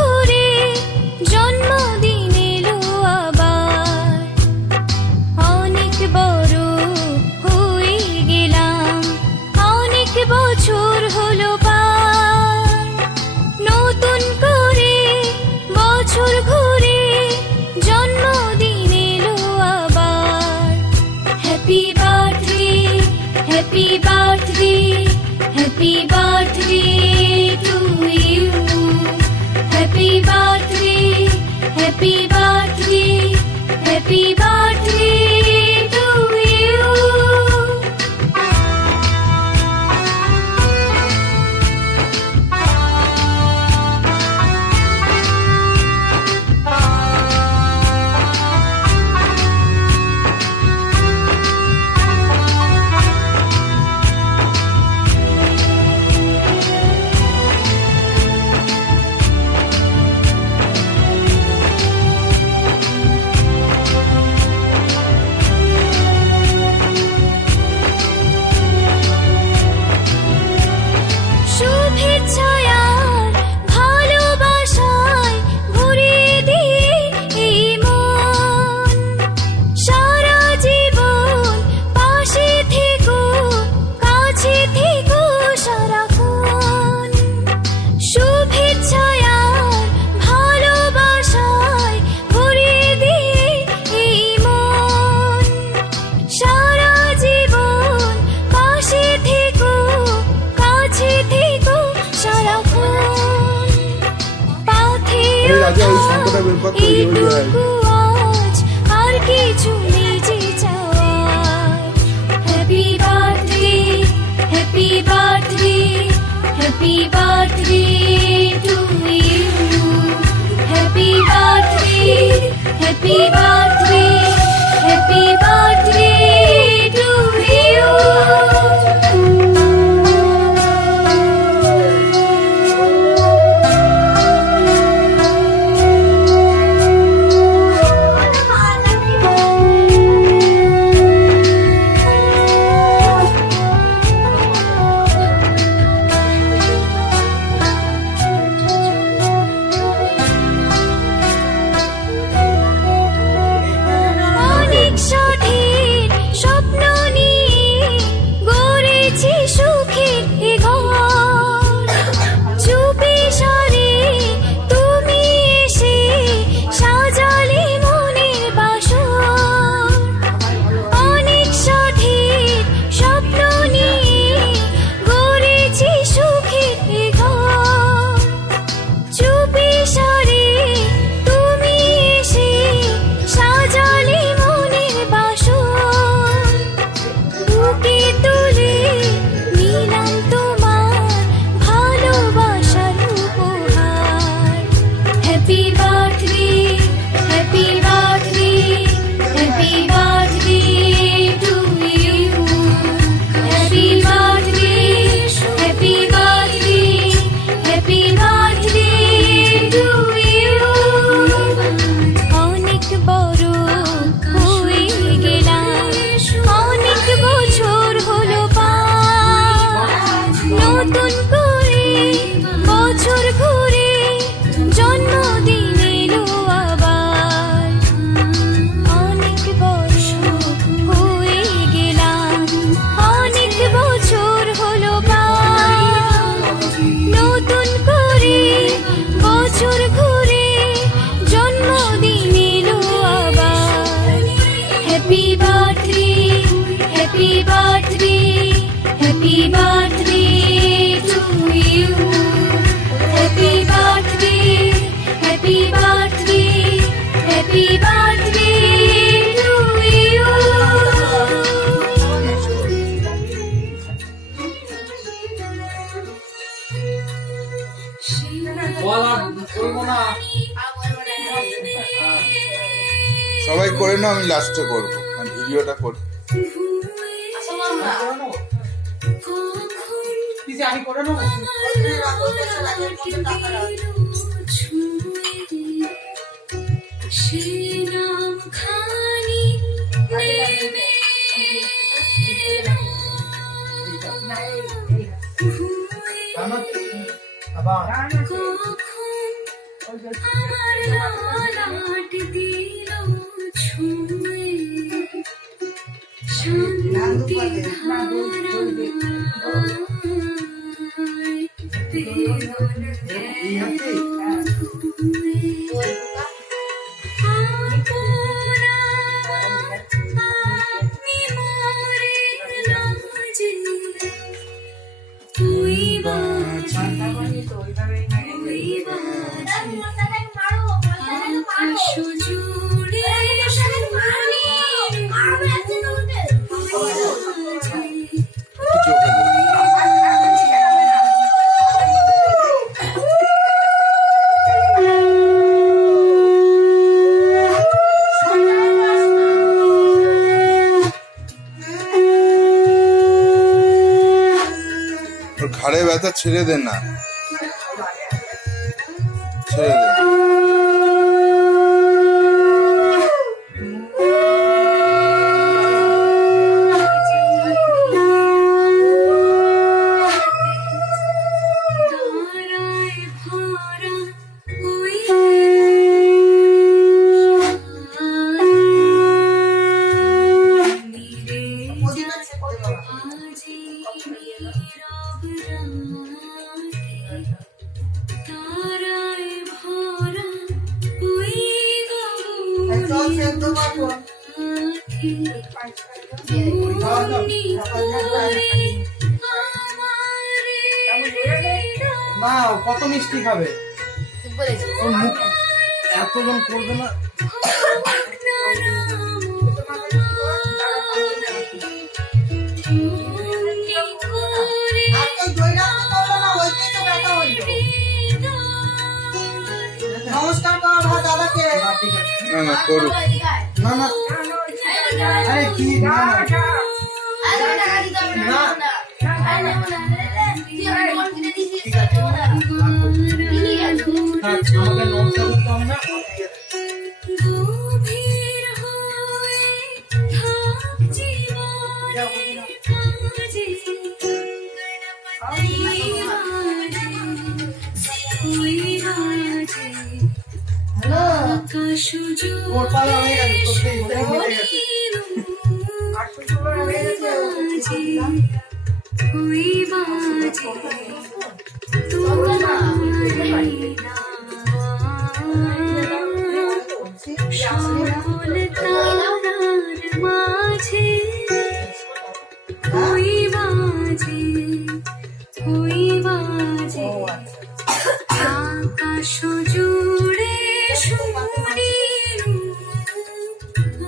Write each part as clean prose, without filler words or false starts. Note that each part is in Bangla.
ঘুরে জন্মদিন এলো আবার। অনেক বড় হয়ে গেলাম, অনেক বছর হলো পার। নতুন করে বছর ঘুরে জন্মদিন এলো আবার। Happy birthday, happy birthday, happy birthday to you. Happy birthday, happy birthday, happy birthday to you. শুভেচ্ছায় আর ভালোবাসায় ভরিয়ে দিয়ে এই মন। সারা জীবন পাশে থেকো, কাছে থেকো সারাক্ষণ। শুভেচ্ছায় আর ভালোবাসায় ভরিয়ে দিয়ে এই মন। সারা জীবন পাশে থেকো, কাছে থেকো সারাক্ষণ। পাথেয় এইটুকু আজ, আর কিছু নিজে চাওয়ার। Happy birthday, happy birthday, happy birthday to you. Happy birthday, happy birthday, happy birthday to you. অনেক স্বাধীন স্বপ্ন নিয়ে গড়েছি সুখের এ ঘর। চুপি সারে তুমি এসে সাজালে মনের বাসর। অনেক স্বাধীন স্বপ্ন নিয়ে গড়েছি সুখের এ ঘর। চুপি সারে তুমি এসে সাজালে মনের বাসর। বুকে তুলে নিলাম তোমার ভালোবাসার উপহার। Happy birthday, happy birthday, happy birthday to you. Happy birthday, happy birthday, happy birthday to you. অনেক বড় হয়ে গেলাম, অনেক বছর হলো পার। নতুন করে বছর ঘুরে জন্মদিন এলো আবার। অনেক বছর হয়ে গেলাম, অনেক বছর হলো পার। নতুন করে বছর ঘুরে জন্মদিন এলো আবার। Happy birthday, happy birthday, happy birthday to you. Happy birthday, happy birthday, happy birthday to you. সবাই করে নাও, আমি লাস্টে করবো, ভিডিওটা করি। আমি করে নেবো। সে নাম খানি নেবে আমার লালাট দিল ছুঁয়ে শান্তি ধারায় বেদন গেল ধুয়ে। আপনি মরে লাজে তুই বাঁচি তুই বাঁচি আকাশ জুড়ে চোখে দে। ওর ঘাড়ে ব্যথা ছেড়ে দে না, ছেড়ে দে। ধারায় ভরা ওই নীরে আজি নীরব রাতে তারায় ভরা ওই গগনে মনি করে আমারে না কত মিষ্টি খাবে ওর মুখ এতজন করবে না। নমস্কার করো ভাই দাদাকে। না না করুক। না না আরে কি না না থাক, আমাকে নমস্কার করতে হবে না। গভীর হয়ে থাকছি মনে কাজে ওই বাজে আকাশ ওর পালা হয়ে গেছে, তোর সেই ওটাই মিটে গেছে। ওই বাজে সকল তারার মাঝে ওই বাজে ওই বাজে আকাশ জুড়ে শুনি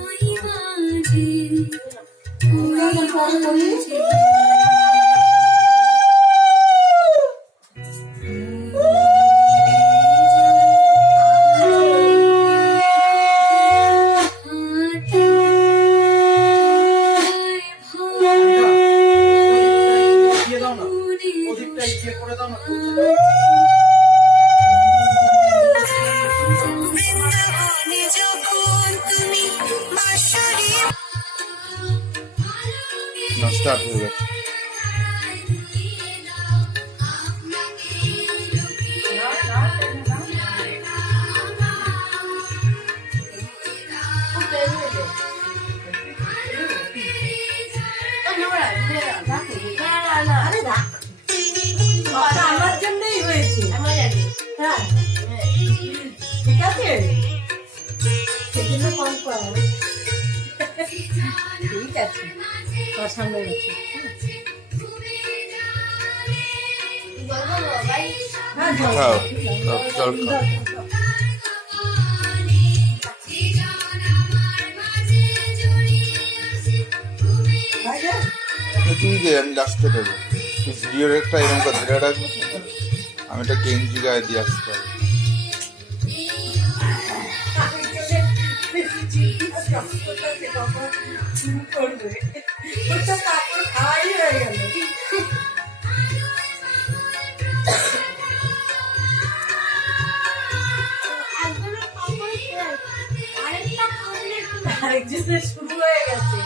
ওই বাজে ওই বাজে দিয়ে দাও না, ওদিকটা ইয়ে করে দাও না। বৃন্দাবনে যখন তুমি বাঁশরি না স্টার্ট হয়ে গেছে। আমার জন্যই হয়েছে। হ্যাঁ ঠিক আছে সেজন্য কম করো। ঠিক আছে পছন্দ হয়েছে। হ্যাঁ জল খাও, জল খাও। তুই দে, আমি লাস্টে দেবো। তুই ভিডিওর একটা এরকম করে ধরে রাখবি, আমি একটা গেঞ্জি গায়ে দিয়ে আসতে পারি। করবে ওটা কাপড় খাওয়াই হয়ে গেল। আরেকজনের শুরু হয়ে গেছে।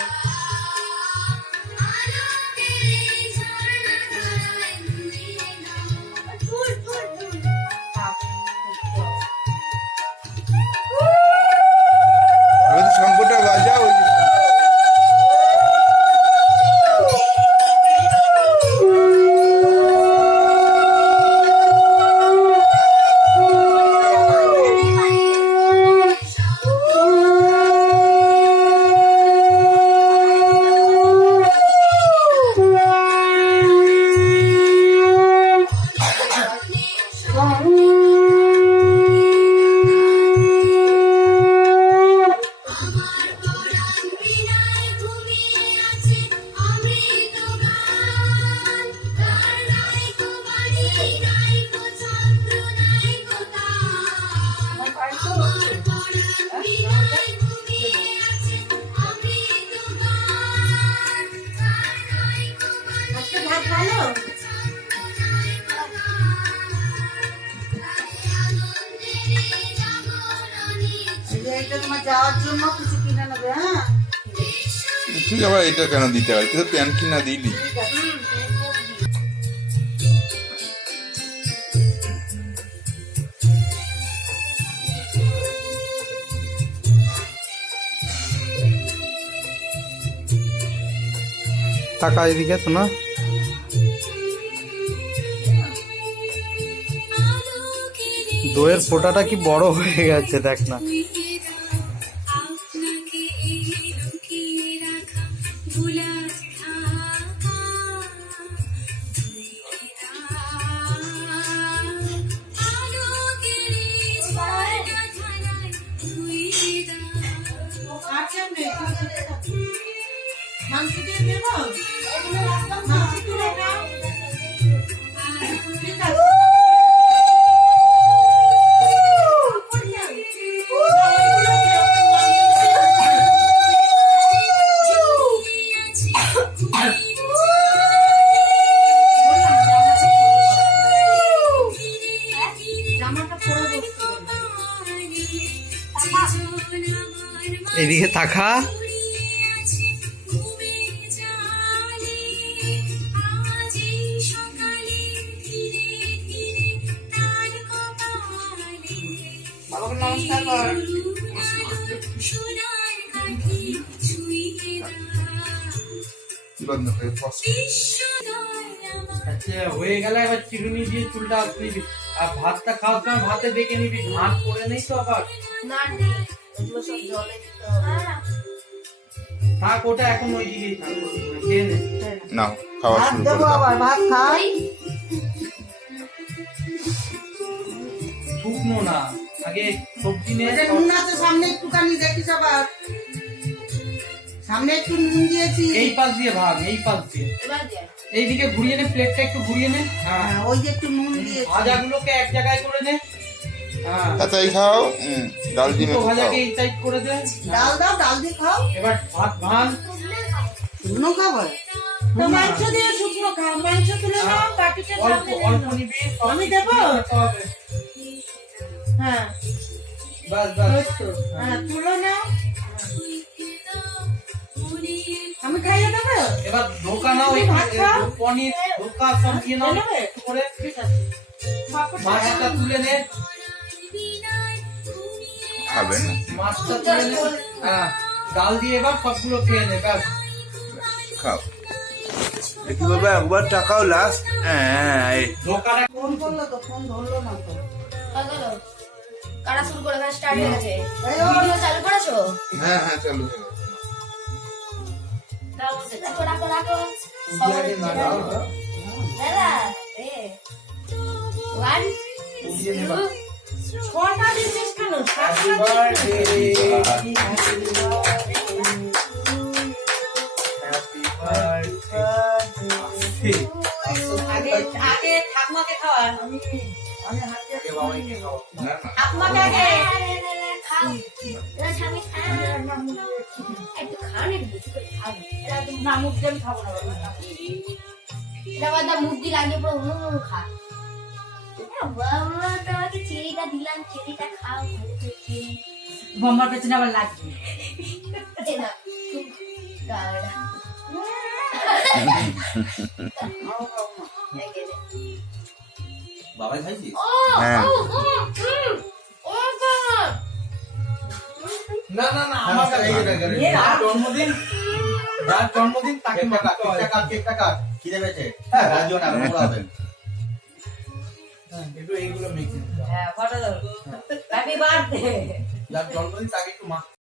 আজকে ভাত ভালো? এই যে এইটা তোমার যাওয়ার জন্য কিছু কিনে নেবে, হ্যাঁ? তুই আবার এটা কেন দিতে হয়? তুই তো প্যান্ট কিনা দিলি। ঠিক আছে। টাকা এদিকে তো না দইয়ের ফোঁটাটা কি বড় হয়ে গেছে দেখ না। আপনাকে লুকিয়ে রাখা ভুলার ঢাকা আলোকের ঝাড়া ধারায় ধুয়ে দাও। আর কেমনে? মাংস দিয়ে দেবো? মাংস তুলে নাও। ঠিক আছে। জামাটা পরে বসতে হবে। এদিকে তাকা। বাবাকে নমস্কার কর। বন্ধ করে বস। আচ্ছা হয়ে গেলে এবার চিরুনি দিয়ে চুলটা আপনি আর ভাতটা খাওয়ার সময় ভাতে দেখে নিবি ধান করে নেই তো আবার না নেই, এগুলো সব জলে দিতে হবে। থাক ওটা এখন ওই দিকেই থাকবে খেয়ে নে। নাও খাওয়া ভাত শুরু দেবো করে দাও। আবার, ভাত খাই। শুকনো না আগে সবজি নিয়ে এটা নুন আছে সামনে একটুখানি, দেখিস আবার। সামনে একটু নুন দিয়েছি। এই পাশ দিয়ে ভাগ এই পাশ দিয়ে এইদিকে ঘুরিয়ে নে প্লেটটা একটু ঘুরিয়ে নে। হ্যাঁ হ্যাঁ, ওই যে একটু নুন দিয়েছি। ভাজাগুলোকে এক জায়গায় করে নে। হ্যাঁ তাই খাও। ডাল দিয়ে দুটো মেখে খাও। ভাজাকে এই সাইড করে দে। ডাল দাও, ডাল দিয়ে খাও। এবার ভাত ভাঙ। শুকনো খাবো তো মাংস দিয়ে শুকনো খাও। মাংস তুলে নাও, বাটিতে অল্প সামনে অল্প নিয়ে নাও। নিবি আমি দেবো? খেতে হবে। হ্যাঁ, বাস ওই বাস তো। হ্যাঁ, তুলে নাও। আমি খাইয়ে দেবো? এবার ধোকা নাও তুমি ভাত খাও? পনির ধোকা সব দিয়ে নাও নেবে? একটু করে ঠিক আছে। পাঁপড়টা মাছটা তুলে নে খাবে না। মাছটা তুলে নে হ্যাঁ ডাল দিয়ে এবার সবগুলো খেয়ে নে ব্যাস খাও। দেখি বাবা একবার টাকাও লাস্ট। হ্যাঁ ধোকাটা ফোন করলো তো, ফোন ধরলো না তো। কারা শুরু করে স্টার্ট হয়ে গেছে এই ও, ভিডিও চালু করেছো হ্যাঁ হ্যাঁ চালু হয়ে গেছে। রাখো রাখো রাখো সবাই দাদা এ 1 2 ছটা দিচ্ছিস কেন? সাতটা আগে আগে ঠাকুমাকে খাওয়া। আমি হাত দিয়ে না, না। ঠাকুমাকে আগে। খাও এরা স্বামী একটু খান একটু বেশি করে খাও এরা তুমি না, মুখ দিয়ে আমি খাবো না বাবা। এটা বাদা মুদ্দি লাগিয়ে পুরো উনুন খা বাবা তোমাকে চিড়িটা দিলাম চিড়িটা খাও বোমার পেছনে আবার লাগবে। এই না গাড়া বাবাই খাইছিস হ্যাঁ। না না না আমার কাছে যার জন্মদিন যার জন্মদিন তাকে মারতে হয়। খিদে পেয়েছে হ্যাঁ রাজু না আমরা হবে একটু এইগুলো মেখে নিতে হবে। হ্যাঁ, ফটো দাও। Happy birthday. যার জন্মদিন তাকে একটু মাখতে